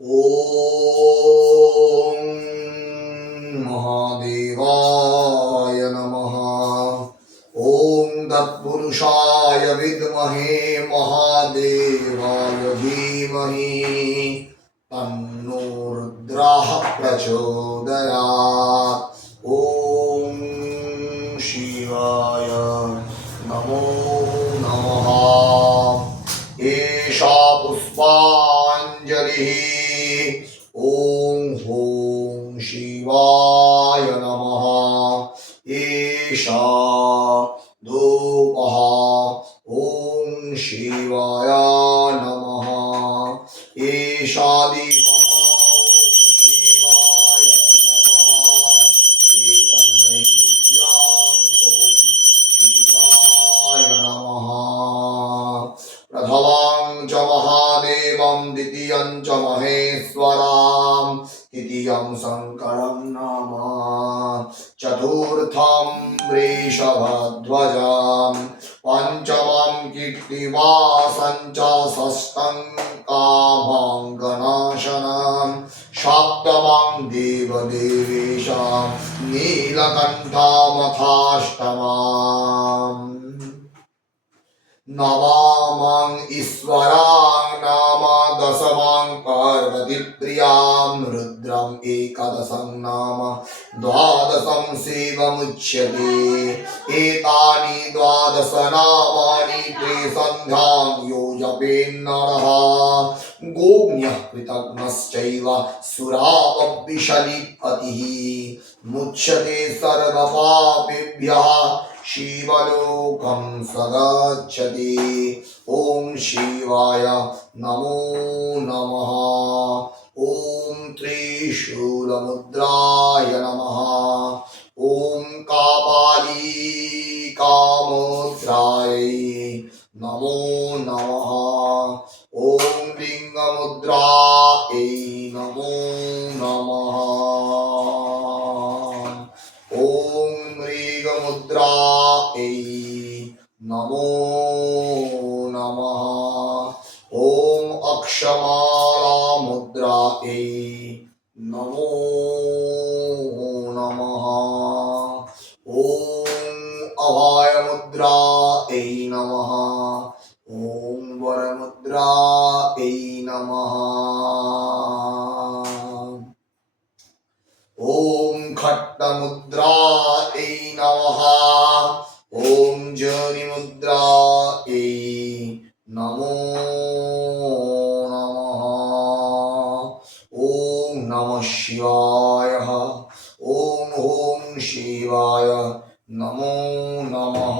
ॐ महादेवाय नमः। ॐ तत्पुरुषाय विद्महे महादेवाय धीमहि तन्नो रुद्रः प्रचोदयात्। ॐ शिवाय नमो नमः। एषा पुष्पाञ्जलिः। ॐ ॐ शिवाय नमः। एषा धूपः। ॐ शिवाय नमः। एषा दीपः। ॐ शिवाय नमः। एतन्नैवेद्यम्। ॐ शिवाय नमः। प्रथमं च महादेवं द्वितीयं च महेश्वरं तृतीयं शङ्करं नाम चतुर्थं वृषभध्वजं पञ्चमं कीर्तिवासं च षष्ठं कामङ्गनाशनं सप्तमं देवदेवेशं नीलकण्ठमथाष्टमम् नवमं ईश्वरां नाम दशमं पार्वतीप्रियां रुद्रम् एकादशं नाम द्वादशं शिवमुच्यते। एतानि द्वादश नामानि त्रिसन्ध्यां यो जपेन्नरः गोम्यः कृतघ्नश्चैव सुरावपिशलिपतिः मुच्यते सर्वपापेभ्यः शिवलोकं सगच्छति। ॐ शिवाय नमो नमः। ॐ त्रिशूलमुद्राय नमः। ॐ कापालिकामुद्राय नमो नमः। ॐ लिङ्गमुद्राय नमो नमः। ॐ मृगमुद्राय नमो नमः। ॐ अक्षमालामुद्राय नमो नमः। ॐ अभयमुद्राय नमः। ॐ वरमुद्राय नमः। ॐ खट्टमुद्राय नमः। ॐ जोनिमुद्राय नमो नमः। ॐ नमः शिवाय। ॐ ॐ शिवाय नमो नमः।